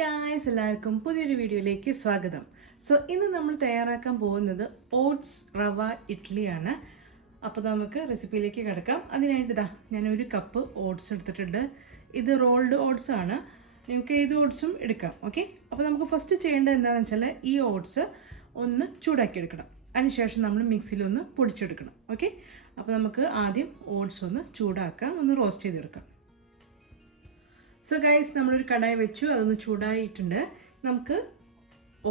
Guys, എല്ലാവർക്കും പുതിയൊരു വീഡിയോയിലേക്ക് സ്വാഗതം. ഇന്ന് നമ്മൾ തയ്യാറാക്കാൻ പോകുന്നത് ഓട്സ് റവ ഇഡ്ഡലിയാണ്. അപ്പോൾ നമുക്ക് റെസിപ്പിയിലേക്ക് കിടക്കാം. അതിനായിട്ട് ഞാൻ ഒരു കപ്പ് ഓട്സ് എടുത്തിട്ടുണ്ട്. ഇത് റോൾഡ് ഓട്സ് ആണ്. നിങ്ങൾക്ക് ഏത് ഓട്സും എടുക്കാം. ഓക്കെ, അപ്പോൾ നമുക്ക് ഫസ്റ്റ് ചെയ്യേണ്ടത് എന്താണെന്ന് വെച്ചാൽ ഈ ഓട്സ് ഒന്ന് ചൂടാക്കി എടുക്കണം. അതിനുശേഷം നമ്മൾ മിക്സിയിലൊന്ന് പൊടിച്ചെടുക്കണം. ഓക്കെ, അപ്പോൾ നമുക്ക് ആദ്യം ഓട്സ് ഒന്ന് ചൂടാക്കാം, ഒന്ന് റോസ്റ്റ് ചെയ്തെടുക്കാം. ഗൈസ്, നമ്മളൊരു കടായി വെച്ചു, അതൊന്ന് ചൂടായിട്ടുണ്ട്. നമുക്ക്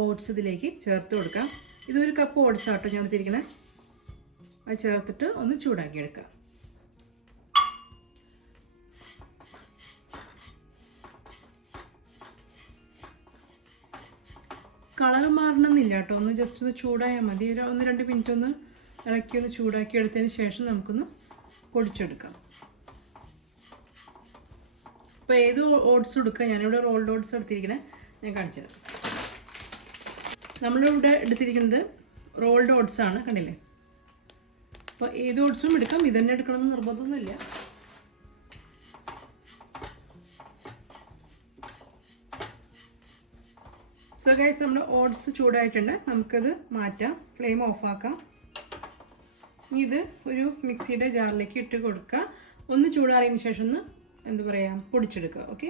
ഓട്സ് ഇതിലേക്ക് ചേർത്ത് കൊടുക്കാം. ഇതൊരു കപ്പ് ഓട്സ് ആട്ടോ ഞാൻ എടുത്തിരിക്കണേ. അത് ചേർത്തിട്ട് ഒന്ന് ചൂടാക്കി എടുക്കാം. കളർ മാറണമെന്നില്ല കേട്ടോ, ഒന്ന് ജസ്റ്റ് ഒന്ന് ചൂടായാൽ മതി. ഒരു 1-2 മിനിറ്റ് ഒന്ന് ഇളക്കി ഒന്ന് ചൂടാക്കി എടുത്തതിന് ശേഷം നമുക്കൊന്ന് പൊടിച്ചെടുക്കാം. അപ്പോൾ ഏത് ഓട്സ് എടുക്കുക, ഞാനിവിടെ റോൾഡ് ഓട്സ് എടുത്തിരിക്കണേ, ഞാൻ കാണിച്ചു തരാം. നമ്മളിവിടെ എടുത്തിരിക്കുന്നത് റോൾഡ് ഓട്സ് ആണ്, കണ്ടില്ലേ. അപ്പോൾ ഏത് ഓട്സും എടുക്കാം, ഇതന്നെ എടുക്കണമെന്ന് നിർബന്ധമൊന്നുമില്ല. ഗൈസ്, നമ്മുടെ ഓട്സ് ചൂടായിട്ടുണ്ട്, നമുക്കത് മാറ്റാം, ഫ്ലെയിം ഓഫാക്കാം. ഇത് ഒരു മിക്സിയുടെ ജാറിലേക്ക് ഇട്ട് കൊടുക്കുക. ഒന്ന് ചൂടാറിയതിന് ശേഷം ഒന്ന് എന്താ പറയുക, പൊടിച്ചെടുക്കുക. ഓക്കെ,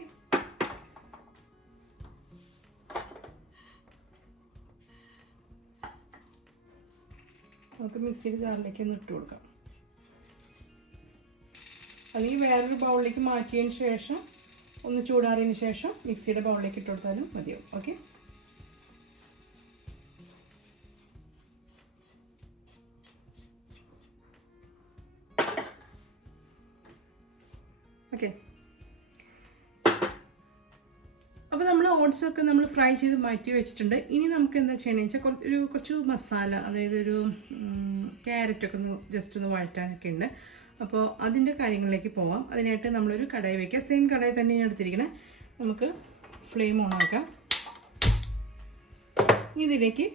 നമുക്ക് മിക്സിയുടെ ജാറിലേക്ക് ഒന്ന് ഇട്ട് കൊടുക്കാം. അല്ലെങ്കിൽ വേറൊരു ബൗളിലേക്ക് മാറ്റിയതിന് ശേഷം ഒന്ന് ചൂടാറിയതിന് ശേഷം മിക്സിയുടെ ബൗളിലേക്ക് ഇട്ട് കൊടുത്താലും മതിയാവും. Okay, okay. അപ്പോൾ നമ്മൾ ഓട്സൊക്കെ നമ്മൾ ഫ്രൈ ചെയ്ത് മാറ്റി വെച്ചിട്ടുണ്ട്. ഇനി നമുക്ക് എന്താ ചെയ്യണമെന്ന് വെച്ചാൽ കുറച്ച് മസാല, അതായത് ഒരു ക്യാരറ്റൊക്കെ ഒന്ന് ജസ്റ്റ് ഒന്ന് വഴറ്റാനൊക്കെ ഉണ്ട്. അപ്പോൾ അതിൻ്റെ കാര്യങ്ങളിലേക്ക് പോവാം. അതിനായിട്ട് നമ്മളൊരു കടായി വയ്ക്കുക. സെയിം കടായി തന്നെ ഞാൻ എടുത്തിരിക്കണേ. നമുക്ക് ഫ്ലെയിം ഓൺ ആക്കാം. ഇതിലേക്ക്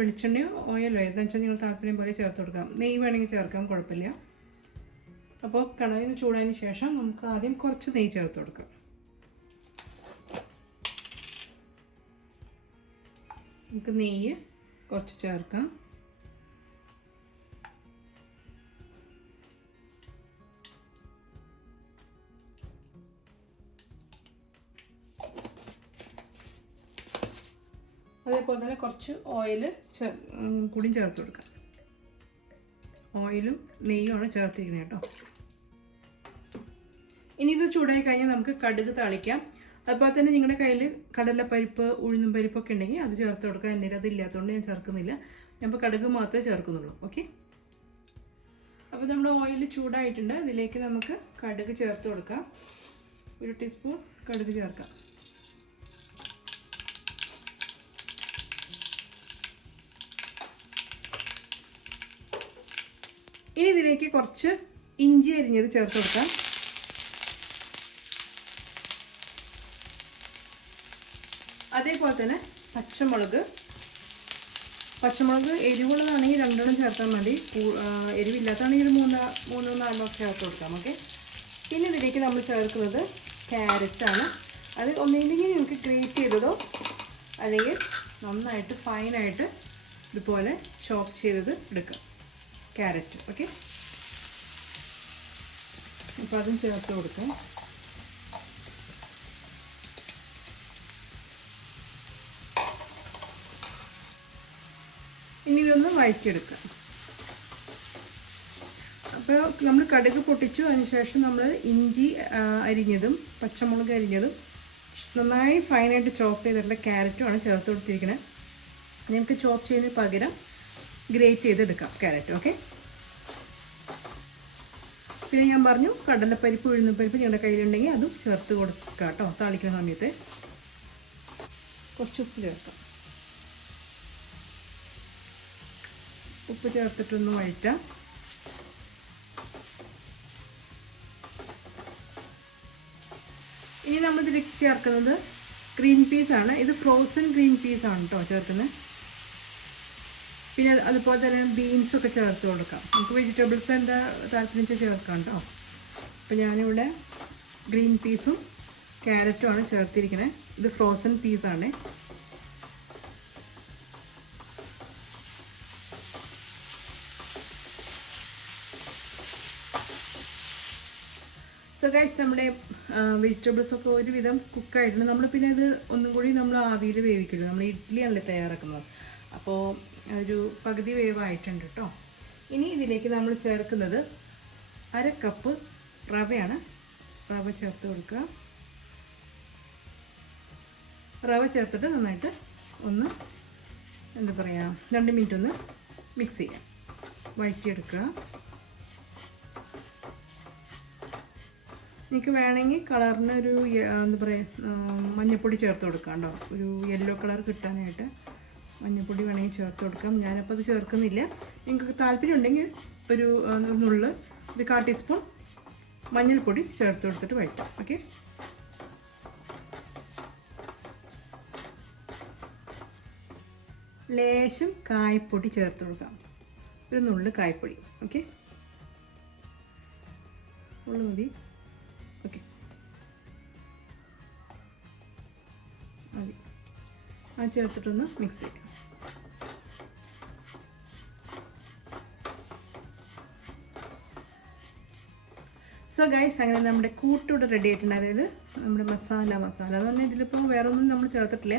വെളിച്ചെണ്ണയോ ഓയിലോ ഏതാണെന്ന് വെച്ചാൽ നിങ്ങൾ താല്പര്യം പോലെ ചേർത്ത് കൊടുക്കാം. നെയ്യ് വേണമെങ്കിൽ ചേർക്കാം, കുഴപ്പമില്ല. അപ്പോൾ കടായിൽ നിന്ന് ചൂടായതിന് ശേഷം നമുക്ക് ആദ്യം കുറച്ച് നെയ്യ് ചേർത്ത് കൊടുക്കാം. നമുക്ക് നെയ്യ് കുറച്ച് ചേർക്കാം. അതേപോലെ തന്നെ കുറച്ച് ഓയിൽ കൂടി ചേർത്ത് കൊടുക്കാം. ഓയിലും നെയ്യുമാണ് ചേർത്തിരിക്കുന്നത് കേട്ടോ. ഇനി ഇത് ചൂടായി കഴിഞ്ഞാൽ നമുക്ക് കടുക് താളിക്കാം. അതുപോലെ തന്നെ നിങ്ങളുടെ കയ്യിൽ കടലപ്പരിപ്പ്, ഉഴുന്നും പരിപ്പൊക്കെ ഉണ്ടെങ്കിൽ അത് ചേർത്ത് കൊടുക്കാം. എൻ്റെ അതില്ലാത്തതുകൊണ്ട് ഞാൻ ചേർക്കുന്നില്ല. ഞാൻ ഇപ്പോൾ കടുക് മാത്രമേ ചേർക്കുന്നുള്ളൂ. ഓക്കെ, അപ്പോൾ നമ്മുടെ ഓയിൽ ചൂടായിട്ടുണ്ട്. ഇതിലേക്ക് നമുക്ക് കടുക് ചേർത്ത് കൊടുക്കാം. 1 ടീസ്പൂൺ കടുക് ചേർക്കാം. ഇനി ഇതിലേക്ക് കുറച്ച് ഇഞ്ചി അരിഞ്ഞത് ചേർത്ത് കൊടുക്കാം. അതേപോലെ തന്നെ പച്ചമുളക് എരിവുള്ളതാണെങ്കിൽ 2 ചേർത്താൽ മതി. എരിവില്ലാത്തതാണെങ്കിൽ 3-4 ചേർത്ത് കൊടുക്കാം. ഓക്കെ, പിന്നെ ഇതിലേക്ക് നമ്മൾ ചേർക്കുന്നത് ക്യാരറ്റാണ്. അത് ഒന്നില്ലെങ്കിൽ നിങ്ങൾക്ക് ഗ്രേറ്റ് ചെയ്തതോ അല്ലെങ്കിൽ നന്നായിട്ട് ഫൈനായിട്ട് ഇതുപോലെ ചോപ്പ് ചെയ്തത് എടുക്കാം, ക്യാരറ്റ്. ഓക്കെ, അപ്പോൾ അതും ചേർത്ത് കൊടുക്കാം. ഇനി ഇതൊന്ന് വഴറ്റിയെടുക്കാം. അപ്പോൾ നമ്മൾ കടുക് പൊട്ടിച്ചു, അതിനുശേഷം നമ്മൾ ഇഞ്ചി അരിഞ്ഞതും പച്ചമുളക് അരിഞ്ഞതും നന്നായി ഫൈനായിട്ട് ചോപ്പ് ചെയ്തിട്ടുള്ള ക്യാരറ്റുമാണ് ചേർത്ത് കൊടുത്തിരിക്കുന്നത്. നമുക്ക് ചോപ്പ് ചെയ്യുന്നതിന് പകരം ഗ്രേറ്റ് ചെയ്തെടുക്കാം ക്യാരറ്റ്. ഓക്കെ, പിന്നെ ഞാൻ പറഞ്ഞു കടലപ്പരിപ്പ്, ഉഴുന്നുപരിപ്പ് നിങ്ങളുടെ കയ്യിലുണ്ടെങ്കിൽ അതും ചേർത്ത് കൊടുക്കാം കേട്ടോ. താളിക്കുന്ന സമയത്ത് കുറച്ച് ഉപ്പ് ചേർക്കാം. ഉപ്പ് ചേർത്തിട്ടൊന്ന് വഴറ്റാം. ഇനി നമ്മൾ ഇതിലേക്ക് ചേർക്കുന്നത് ഗ്രീൻ പീസാണ്. ഇത് ഫ്രോസൺ ഗ്രീൻ പീസാണ് കേട്ടോ ചേർക്കുന്നത്. പിന്നെ അതുപോലെ തന്നെ ബീൻസൊക്കെ ചേർത്ത് കൊടുക്കാം. നമുക്ക് വെജിറ്റബിൾസ് എന്താ താല്പര്യം ചേർക്കാം കേട്ടോ. അപ്പോൾ ഞാനിവിടെ ഗ്രീൻ പീസും ക്യാരറ്റുമാണ് ചേർത്തിരിക്കുന്നത്. ഇത് ഫ്രോസൺ പീസാണ്. സോ ഗൈസ്, നമ്മുടെ വെജിറ്റബിൾസൊക്കെ ഒരുവിധം കുക്കായിട്ടുണ്ട്. നമ്മൾ പിന്നെ ഇത് ഒന്നും കൂടി നമ്മൾ ആവിയിൽ വേവിക്കില്ല. നമ്മൾ ഇഡ്ഡലിയാണല്ലേ തയ്യാറാക്കുന്നത്. അപ്പോൾ ഒരു പകുതി വേവായിട്ടുണ്ട് കേട്ടോ. ഇനി ഇതിലേക്ക് നമ്മൾ ചേർക്കുന്നത് 1/2 കപ്പ് റവയാണ്. റവ ചേർത്ത് കൊടുക്കുക. റവ ചേർത്തിട്ട് നന്നായിട്ട് ഒന്ന് എന്താ പറയുക 2 മിനിറ്റ് ഒന്ന് മിക്സ് ചെയ്യാം, വഴറ്റിയെടുക്കുക. എനിക്ക് വേണമെങ്കിൽ കളറിന് ഒരു എന്താ പറയുക മഞ്ഞൾപ്പൊടി ചേർത്ത് കൊടുക്കാം കേട്ടോ. ഒരു യെല്ലോ കളർ കിട്ടാനായിട്ട് മഞ്ഞൾപ്പൊടി വേണമെങ്കിൽ ചേർത്ത് കൊടുക്കാം. ഞാനപ്പോൾ അത് ചേർക്കുന്നില്ല. നിങ്ങൾക്ക് താല്പര്യം ഉണ്ടെങ്കിൽ ഒരു നുള്ള് ഒരു 1/4 ടീസ്പൂൺ മഞ്ഞൾപ്പൊടി ചേർത്ത് കൊടുത്തിട്ട് വഴറ്റാം. ഓക്കെ, ലേശം കായപ്പൊടി ചേർത്ത് കൊടുക്കാം, ഒരു നുള്ള് കായപ്പൊടി. ഓക്കെ, ഉള്ളു മതി. ഓക്കെ, മതി. ആ ചേർത്തിട്ടൊന്ന് മിക്സ് ചെയ്യാം. സോ ഗൈസ്, അങ്ങനെ നമ്മുടെ കൂട്ടിവിടെ റെഡി ആയിട്ടുണ്ട്. അതായത് നമ്മുടെ മസാല എന്ന് പറഞ്ഞാൽ ഇതിലിപ്പോൾ വേറെ ഒന്നും നമ്മൾ ചേർത്തിട്ടില്ല.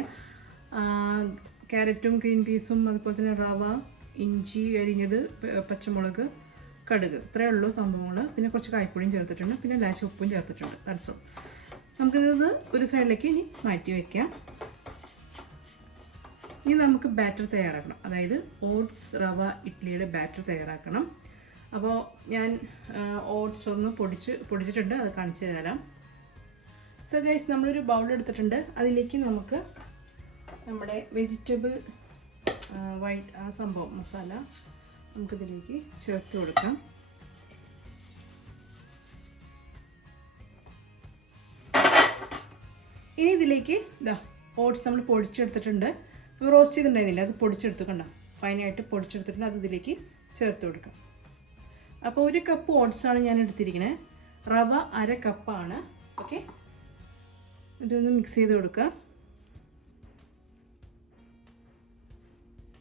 ക്യാരറ്റും ഗ്രീൻ പീസും അതുപോലെ തന്നെ റവ, ഇഞ്ചി അരിഞ്ഞത്, പച്ചമുളക്, കടുക്, ഇത്രയേ ഉള്ളൂ സംഭവങ്ങൾ. പിന്നെ കുറച്ച് കായ്പ്പൊടിയും ചേർത്തിട്ടുണ്ട്, പിന്നെ ലേശം ഉപ്പും ചേർത്തിട്ടുണ്ട്. That's all. നമുക്കിത് ഒരു സൈഡിലേക്ക് ഇനി മാറ്റി വയ്ക്കാം. ഇനി നമുക്ക് ബാറ്റർ തയ്യാറാക്കണം. അതായത് ഓട്സ് റവ ഇഡ്ഡലിയുടെ ബാറ്റർ തയ്യാറാക്കണം. അപ്പോൾ ഞാൻ ഓട്സ് ഒന്ന് പൊടിച്ചിട്ടുണ്ട്, അത് കാണിച്ചു തരാം. സോ ഗൈസ്, നമ്മളൊരു ബൗൾ എടുത്തിട്ടുണ്ട്. അതിലേക്ക് നമുക്ക് നമ്മുടെ വെജിറ്റബിൾ വൈറ്റ് ആ സംഭവം മസാല നമുക്കിതിലേക്ക് ചേർത്ത് കൊടുക്കാം. ഇനി ഇതിലേക്ക് ഓട്സ് നമ്മൾ പൊടിച്ചെടുത്തിട്ടുണ്ട്. റോസ്റ്റ് ചെയ്തിട്ടുണ്ടായിരുന്നില്ല, അത് പൊടിച്ചെടുത്തു കണ്ട ഫൈനായിട്ട് പൊടിച്ചെടുത്തിട്ടുണ്ട്. അത് ഇതിലേക്ക് ചേർത്ത് കൊടുക്കാം. അപ്പോൾ 1 കപ്പ് ഓട്സാണ് ഞാൻ എടുത്തിരിക്കുന്നത്. റവ 1/2 കപ്പാണ്. ഓക്കെ, ഇതൊന്ന് മിക്സ് ചെയ്ത് കൊടുക്കുക.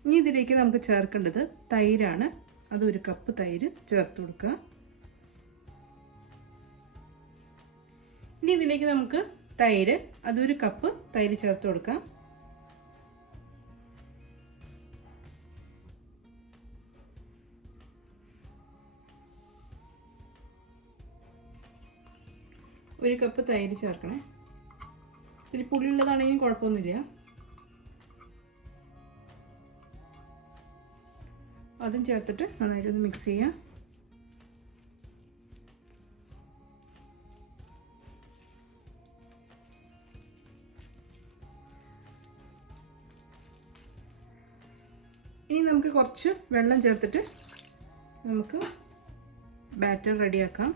ഇനി ഇതിലേക്ക് നമുക്ക് ചേർക്കേണ്ടത് തൈരാണ്. അത് 1 കപ്പ് തൈര് ചേർത്ത് കൊടുക്കുക. ഇനി ഇതിലേക്ക് നമുക്ക് തൈര്, അത് 1 കപ്പ് തൈര് ചേർത്ത് കൊടുക്കാം. ഒരു കപ്പ് തൈര് ചേർക്കണേ. ഇത്തിരി പുളിയുള്ളതാണെങ്കിലും കുഴപ്പമൊന്നുമില്ല. അതും ചേർത്തിട്ട് നന്നായിട്ടൊന്ന് മിക്സ് ചെയ്യാം. ഇനി നമുക്ക് കുറച്ച് വെള്ളം ചേർത്തിട്ട് നമുക്ക് ബാറ്റർ റെഡിയാക്കാം.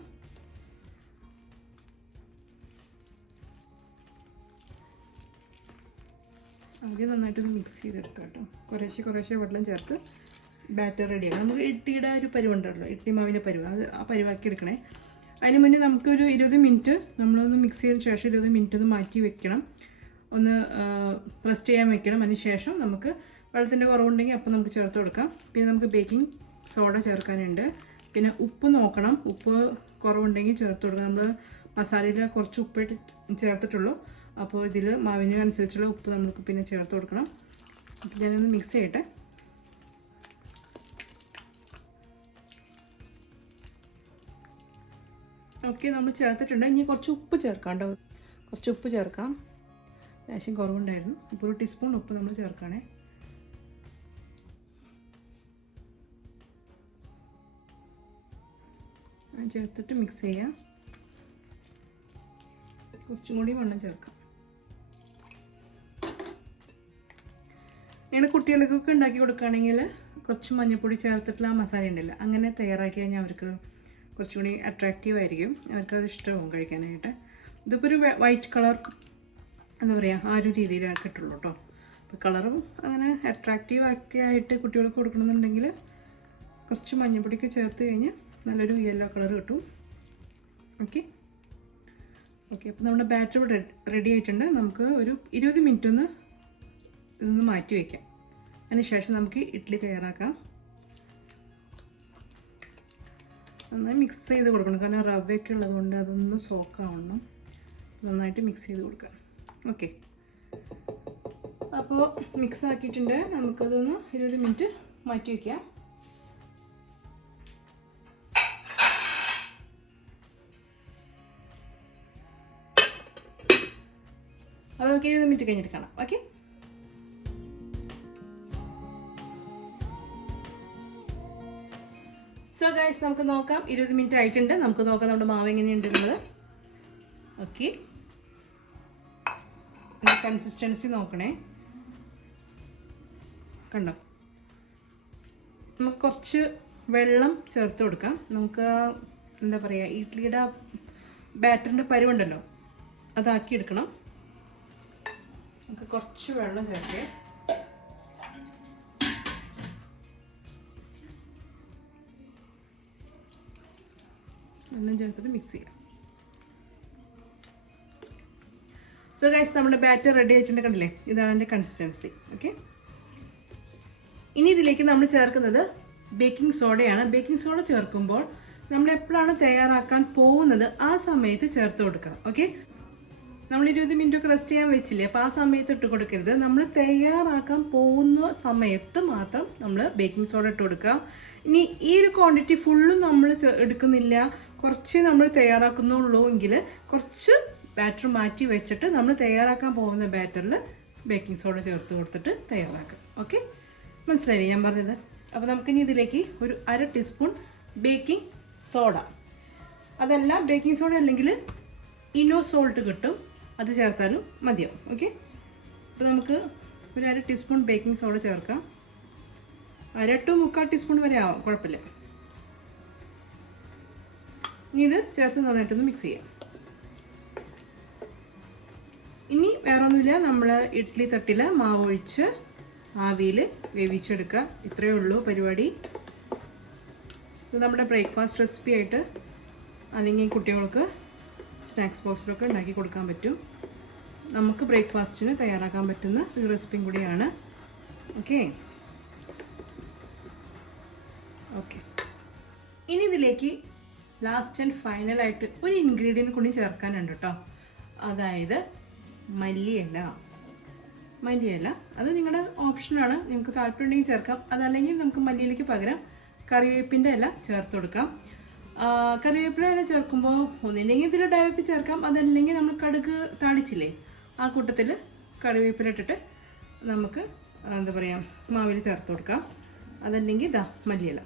ആദ്യം നന്നായിട്ടൊന്ന് മിക്സ് ചെയ്തെടുക്കാം കേട്ടോ. കുറേശ്ശെ വെള്ളം ചേർത്ത് ബാറ്റർ റെഡിയാക്കാം. നമുക്ക് ഇഡ്ഡലിയുടെ ഒരു പരുവുണ്ടല്ലോ, ഇഡ്ഡലി മാവിൻ്റെ പരുവ്, അത് ആ പരുവാക്കി എടുക്കണേ. അതിന് മുന്നേ നമുക്കൊരു 20 മിനിറ്റ് നമ്മളൊന്ന് മിക്സ് ചെയ്തതിന് ശേഷം 20 മിനിറ്റ് ഒന്ന് മാറ്റി വെക്കണം, ഒന്ന് റെസ്റ്റ് ചെയ്യാൻ വെക്കണം. അതിന് ശേഷം നമുക്ക് വെള്ളത്തിൻ്റെ കുറവുണ്ടെങ്കിൽ അപ്പം നമുക്ക് ചേർത്ത് കൊടുക്കാം. പിന്നെ നമുക്ക് ബേക്കിംഗ് സോഡ ചേർക്കാനുണ്ട്. പിന്നെ ഉപ്പ് നോക്കണം, ഉപ്പ് കുറവുണ്ടെങ്കിൽ ചേർത്ത് കൊടുക്കാം. നമ്മൾ മസാലയിൽ കുറച്ച് ഉപ്പിട്ട് ചേർത്തിട്ടുള്ളൂ. അപ്പോൾ ഇതിൽ മാവിന് അനുസരിച്ചുള്ള ഉപ്പ് നമുക്ക് പിന്നെ ചേർത്ത് കൊടുക്കണം. അപ്പോൾ ഞാനൊന്ന് മിക്സ് ചെയ്യട്ടെ. ഓക്കെ, നമ്മൾ ചേർത്തിട്ടുണ്ട്. ഇനി കുറച്ച് ഉപ്പ് ചേർക്കാം കേട്ടോ. കുറച്ച് ഉപ്പ് ചേർക്കാം. ലേശം കുറവുണ്ടായിരുന്നു. അപ്പോൾ 1 ടീസ്പൂൺ ഉപ്പ് നമ്മൾ ചേർക്കണേ. ചേർത്തിട്ട് മിക്സ് ചെയ്യാം. കുറച്ചും കൂടി വെള്ളം ചേർക്കാം. ഇങ്ങനെ കുട്ടികൾക്കൊക്കെ ഉണ്ടാക്കി കൊടുക്കുകയാണെങ്കിൽ കുറച്ച് മഞ്ഞൾപ്പൊടി ചേർത്തിട്ടുള്ള ആ മസാല ഉണ്ടല്ലോ, അങ്ങനെ തയ്യാറാക്കി കഴിഞ്ഞാൽ അവർക്ക് കുറച്ചും കൂടി അട്രാക്റ്റീവ് ആയിരിക്കും. അവർക്കത് ഇഷ്ടമാവും കഴിക്കാനായിട്ട്. ഇതിപ്പോൾ ഒരു വൈറ്റ് കളർ എന്താ പറയുക, ആ ഒരു രീതിയിലാക്കിയിട്ടുള്ളൂ കേട്ടോ. അപ്പോൾ കളറും അങ്ങനെ അട്രാക്റ്റീവ് ഒക്കെ ആയിട്ട് കുട്ടികൾക്ക് കൊടുക്കണമെന്നുണ്ടെങ്കിൽ കുറച്ച് മഞ്ഞൾപ്പൊടിയൊക്കെ ചേർത്ത് കഴിഞ്ഞാൽ നല്ലൊരു യെല്ലോ കളർ കിട്ടും. ഓക്കെ, ഓക്കെ, അപ്പോൾ നമ്മുടെ ബാറ്റർ റെഡി ആയിട്ടുണ്ട്. നമുക്ക് ഒരു 20 മിനിറ്റ് ഒന്ന് ഇതൊന്ന് മാറ്റി വയ്ക്കാം. അതിനുശേഷം നമുക്ക് ഇഡ്ഡലി തയ്യാറാക്കാം. നന്നായി മിക്സ് ചെയ്ത് കൊടുക്കണം, കാരണം റവയൊക്കെ ഉള്ളതുകൊണ്ട് അതൊന്ന് സോക്കാവണം. നന്നായിട്ട് മിക്സ് ചെയ്ത് കൊടുക്കാം. ഓക്കെ, അപ്പോൾ മിക്സ് ആക്കിയിട്ടുണ്ട്. നമുക്കതൊന്ന് 20 മിനിറ്റ് മാറ്റി വയ്ക്കാം. അപ്പോൾ നമുക്ക് 20 മിനിറ്റ് കഴിഞ്ഞിട്ട് കാണാം. ഓക്കെ, സോ ഗൈസ് നമുക്ക് നോക്കാം. 20 മിനിറ്റ് ആയിട്ടുണ്ട്. നമുക്ക് നോക്കാം നമ്മുടെ മാവ് എങ്ങനെയുണ്ടെന്നുള്ളത്. ഓക്കെ, കൺസിസ്റ്റൻസി നോക്കണേ. കണ്ടോ, നമുക്ക് കുറച്ച് വെള്ളം ചേർത്ത് കൊടുക്കാം. നമുക്ക് എന്താ പറയുക, ഇഡ്ഡലിയുടെ ബാറ്ററിൻ്റെ പരുവുണ്ടല്ലോ, അതാക്കി എടുക്കണം. നമുക്ക് കുറച്ച് വെള്ളം ചേർക്കേ. വെള്ളം ചേർത്തിട്ട് മിക്സ് ചെയ്യാം. സോ ഗൈസ് നമ്മുടെ ബാറ്റർ റെഡി ആയിട്ടുണ്ട്. കണ്ടില്ലേ, ഇതാണ് എൻ്റെ കൺസിസ്റ്റൻസി. ഓക്കെ, ഇനി ഇതിലേക്ക് നമ്മൾ ചേർക്കുന്നത് ബേക്കിംഗ് സോഡയാണ്. ബേക്കിംഗ് സോഡ ചേർക്കുമ്പോൾ നമ്മൾ എപ്പോഴാണ് തയ്യാറാക്കാൻ പോകുന്നത് ആ സമയത്ത് ചേർത്ത് കൊടുക്കുക. ഓക്കെ, നമ്മൾ 20 മിനിറ്റ് ഒക്കെ റെസ്റ്റ് ചെയ്യാൻ വെച്ചില്ലേ, അപ്പോൾ ആ സമയത്ത് ഇട്ട് കൊടുക്കരുത്. നമ്മൾ തയ്യാറാക്കാൻ പോകുന്ന സമയത്ത് മാത്രം നമ്മൾ ബേക്കിംഗ് സോഡ ഇട്ട് കൊടുക്കുക. ഇനി ഈ ഒരു ക്വാണ്ടിറ്റി ഫുള്ളും നമ്മൾ എടുക്കുന്നില്ല, കുറച്ച് നമ്മൾ തയ്യാറാക്കുന്നുള്ളൂ എങ്കിൽ കുറച്ച് ബാറ്റർ മാറ്റി വെച്ചിട്ട് നമ്മൾ തയ്യാറാക്കാൻ പോകുന്ന ബാറ്ററിൽ ബേക്കിംഗ് സോഡ ചേർത്ത് കൊടുത്തിട്ട് തയ്യാറാക്കാം. ഓക്കെ, മനസ്സിലായില്ലേ ഞാൻ പറഞ്ഞത്? അപ്പോൾ നമുക്കിനി ഇതിലേക്ക് ഒരു 1/2 ടീസ്പൂൺ ബേക്കിംഗ് സോഡ, അതല്ല ബേക്കിംഗ് സോഡ അല്ലെങ്കിൽ ഇനോ സോൾട്ട് കിട്ടും, അത് ചേർത്താലും മതിയാവും. ഓക്കെ, അപ്പോൾ നമുക്ക് ഒരു 1/2 ടീസ്പൂൺ ബേക്കിംഗ് സോഡ ചേർക്കാം. 1/2 to 1/4 ടീസ്പൂൺ വരെ ആവും, കുഴപ്പമില്ല. ഇനി ഇത് ചേർത്ത് നന്നായിട്ടൊന്ന് മിക്സ് ചെയ്യാം. ഇനി വേറെ ഒന്നുമില്ല, നമ്മൾ ഇഡ്ഡലി തട്ടിൽ മാവ് ഒഴിച്ച് ആവിയിൽ വേവിച്ചെടുക്കുക. ഇത്രയേ ഉള്ളൂ പരിപാടി. ഇത് നമ്മുടെ ബ്രേക്ക്ഫാസ്റ്റ് റെസിപ്പി ആയിട്ട് അല്ലെങ്കിൽ കുട്ടികൾക്ക് സ്നാക്സ് ബോക്സിലൊക്കെ ഉണ്ടാക്കി കൊടുക്കാൻ പറ്റും. നമുക്ക് ബ്രേക്ക്ഫാസ്റ്റിന് തയ്യാറാക്കാൻ പറ്റുന്ന ഒരു റെസിപ്പിയും കൂടിയാണ്. ഓക്കെ, ഇനി ഇതിലേക്ക് ലാസ്റ്റ് ആൻഡ് ഫൈനലായിട്ട് ഒരു ഇൻഗ്രീഡിയൻറ്റ് കൂടി ചേർക്കാനുണ്ട് കേട്ടോ. അതായത് മല്ലിയില. അത് നിങ്ങളുടെ ഓപ്ഷനാണ്, നിങ്ങൾക്ക് താല്പര്യമുണ്ടെങ്കിൽ ചേർക്കാം. അതല്ലെങ്കിൽ നമുക്ക് മല്ലിയിലയ്ക്ക് പകരം കറിവേപ്പിൻ്റെ ഇല ചേർത്ത് കൊടുക്കാം. കറിവേപ്പില ഇല ചേർക്കുമ്പോൾ ഒന്നില്ലെങ്കിൽ ഇതിൽ ഡയറക്റ്റ് ചേർക്കാം, അതല്ലെങ്കിൽ നമ്മൾ കടുക് താളിച്ചില്ലേ ആ കൂട്ടത്തിൽ കറിവേപ്പില ഇട്ടിട്ട് നമുക്ക് എന്താ പറയുക മാവിൽ ചേർത്ത് കൊടുക്കാം. അതല്ലെങ്കിൽ ഇതാ മല്ലിയില.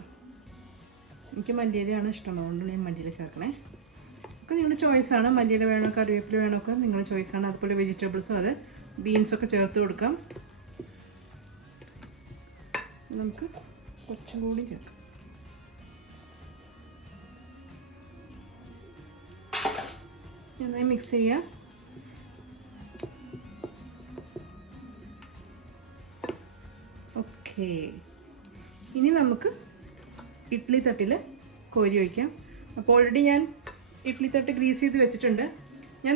എനിക്ക് മല്ലിയിലയാണ് ഇഷ്ടം, അതുകൊണ്ട് ഞാൻ മല്ലിയില ചേർക്കണേ. ഒക്കെ നിങ്ങളുടെ ചോയ്സാണ്, മല്ലിയില വേണോ കറിവേപ്പില വേണോ ഒക്കെ നിങ്ങളുടെ ചോയ്സാണ്. അതുപോലെ വെജിറ്റബിൾസും അത് ബീൻസൊക്കെ ചേർത്ത് കൊടുക്കാം. നമുക്ക് കുറച്ചും കൂടി ചേർക്കാം. നന്നായി മിക്സ് ചെയ്യാം. ഓക്കെ, ഇനി നമുക്ക് ഇഡ്ഡലി തട്ടിൽ കോരി ഒഴിക്കാം. അപ്പോൾ ഓൾറെഡി ഞാൻ ഇഡ്ഡലി തട്ട് ഗ്രീസ് ചെയ്ത് വെച്ചിട്ടുണ്ട്. ഞാൻ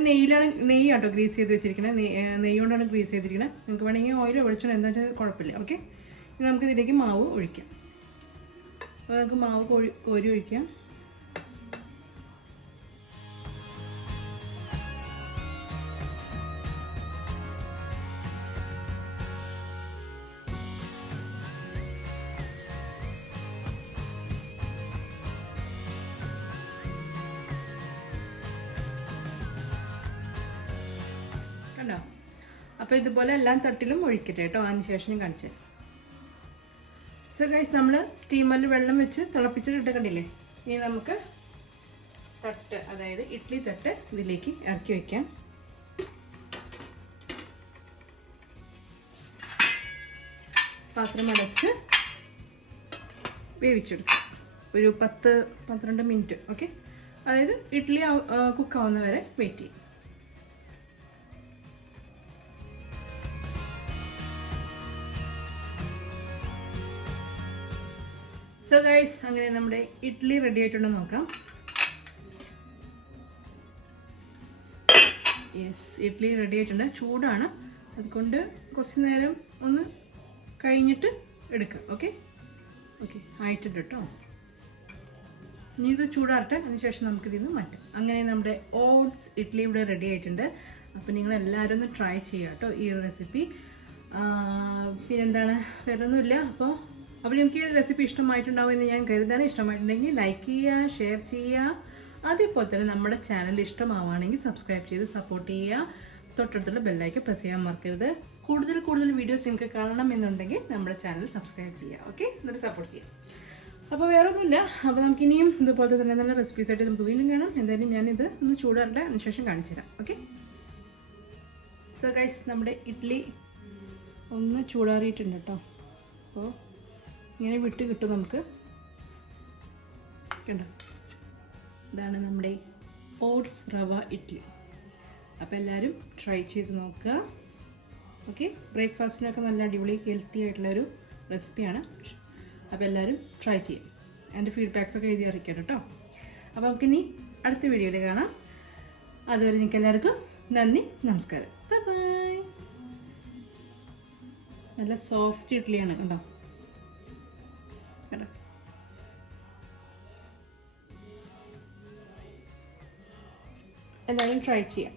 നെയ്യാട്ടോ ഗ്രീസ് ചെയ്ത് വെച്ചിരിക്കുന്നത്. നെയ്യ് കൊണ്ടാണ് ഗ്രീസ് ചെയ്തിരിക്കുന്നത്. നിങ്ങൾക്ക് വേണമെങ്കിൽ ഓയിൽ ഒഴിച്ചോ, എന്താ വെച്ചാൽ കുഴപ്പമില്ല. ഓക്കെ, ഇനി നമുക്ക് ഇതിലേക്ക് മാവ് ഒഴിക്കാം. അപ്പോൾ നമുക്ക് മാവ് കോരി ഒഴിക്കാം. കണ്ടോ? അപ്പോൾ ഇതുപോലെ എല്ലാം തട്ടിലും ഒഴിക്കട്ടെ കേട്ടോ. അതിന് ശേഷം ഞാൻ കാണിച്ചു. സോ ഗൈസ്, നമ്മൾ സ്റ്റീമറിൽ വെള്ളം വെച്ച് തിളപ്പിച്ചിട്ട് കണ്ടില്ലേ. ഇനി നമുക്ക് തട്ട്, അതായത് ഇഡ്ഡലി തട്ട് ഇതിലേക്ക് ഇറക്കി വയ്ക്കാം. പാത്രം അടച്ച് വേവിച്ചെടുക്കാം ഒരു 10-12 മിനിറ്റ്. ഓക്കെ, അതായത് ഇഡ്ഡലി കുക്കാവുന്ന വരെ വെയിറ്റ് ചെയ്യും. സോ ഗൈസ്, അങ്ങനെ നമ്മുടെ ഇഡ്ഡലി റെഡി ആയിട്ടുണ്ടെന്ന് നോക്കാം. യെസ്, ഇഡ്ഡലി റെഡി ആയിട്ടുണ്ട്. ചൂടാണ്, അതുകൊണ്ട് കുറച്ച് നേരം ഒന്ന് കഴിഞ്ഞിട്ട് എടുക്കാം. ഓക്കെ ഓക്കെ, ആയിട്ടുണ്ട് കേട്ടോ. ഇനി ഇത് ചൂടാറട്ടെ, അതിനുശേഷം നമുക്കിതിൽ നിന്ന് മാറ്റാം. അങ്ങനെ നമ്മുടെ ഓട്സ് ഇഡ്ഡലി ഇവിടെ റെഡി ആയിട്ടുണ്ട്. അപ്പോൾ നിങ്ങളെല്ലാവരും ഒന്ന് ട്രൈ ചെയ്യുക കേട്ടോ ഈ റെസിപ്പി. പിന്നെന്താണ്, വേറെ ഒന്നുമില്ല. അപ്പോൾ എനിക്ക് ഈ റെസിപ്പി ഇഷ്ടമായിട്ടുണ്ടാവും എന്ന് ഞാൻ കരുതാണ്. ഇഷ്ടമായിട്ടുണ്ടെങ്കിൽ ലൈക്ക് ചെയ്യുക, ഷെയർ ചെയ്യുക. അതേപോലെ തന്നെ നമ്മുടെ ചാനൽ ഇഷ്ടമാവുകയാണെങ്കിൽ സബ്സ്ക്രൈബ് ചെയ്ത് സപ്പോർട്ട് ചെയ്യുക. തൊട്ടടുത്തുള്ള ബെല്ലൈക്കൺ പ്രസ് ചെയ്യാൻ മറക്കരുത്. കൂടുതൽ വീഡിയോസ് നിങ്ങൾക്ക് കാണണം എന്നുണ്ടെങ്കിൽ നമ്മുടെ ചാനൽ സബ്സ്ക്രൈബ് ചെയ്യുക. ഓക്കെ, എന്നിട്ട് സപ്പോർട്ട് ചെയ്യാം. അപ്പോൾ വേറെ ഒന്നുമില്ല. അപ്പോൾ നമുക്ക് ഇനിയും ഇതുപോലത്തെ തന്നെ നല്ല റെസിപ്പീസ് ആയിട്ട് നമുക്ക് വീണ്ടും കാണാം. എന്തായാലും ഞാനിത് ഒന്ന് ചൂടാറട്ടെ, അതിനുശേഷം കാണിച്ചു തരാം. ഓക്കെ, സോ ഗൈസ്, നമ്മുടെ ഇഡ്ഡലി ഒന്ന് ചൂടാറിയിട്ടുണ്ട് കേട്ടോ. അപ്പോൾ ഇങ്ങനെ വിട്ട് കിട്ടും നമുക്ക്. കണ്ടോ, ഇതാണ് നമ്മുടെ ഓട്സ് റവ ഇഡ്ഡലി. അപ്പോൾ എല്ലാവരും ട്രൈ ചെയ്ത് നോക്കുക. ഓക്കെ, ബ്രേക്ക്ഫാസ്റ്റിനൊക്കെ നല്ല അടിപൊളി ഹെൽത്തി ആയിട്ടുള്ളൊരു റെസിപ്പിയാണ്. അപ്പോൾ എല്ലാവരും ട്രൈ ചെയ്യും. എൻ്റെ ഫീഡ്ബാക്സൊക്കെ എഴുതി അറിയിക്കാം കേട്ടോ. അപ്പോൾ നമുക്കിനി അടുത്ത വീഡിയോയിൽ കാണാം. അതുവരെ നിങ്ങൾക്ക് എല്ലാവർക്കും നന്ദി, നമസ്കാരം, ബൈ ബൈ. നല്ല സോഫ്റ്റ് ഇഡ്ഡലിയാണ് കണ്ടോ. കേട്ടോ, എല്ലാവരും ട്രൈ ചെയ്യാം.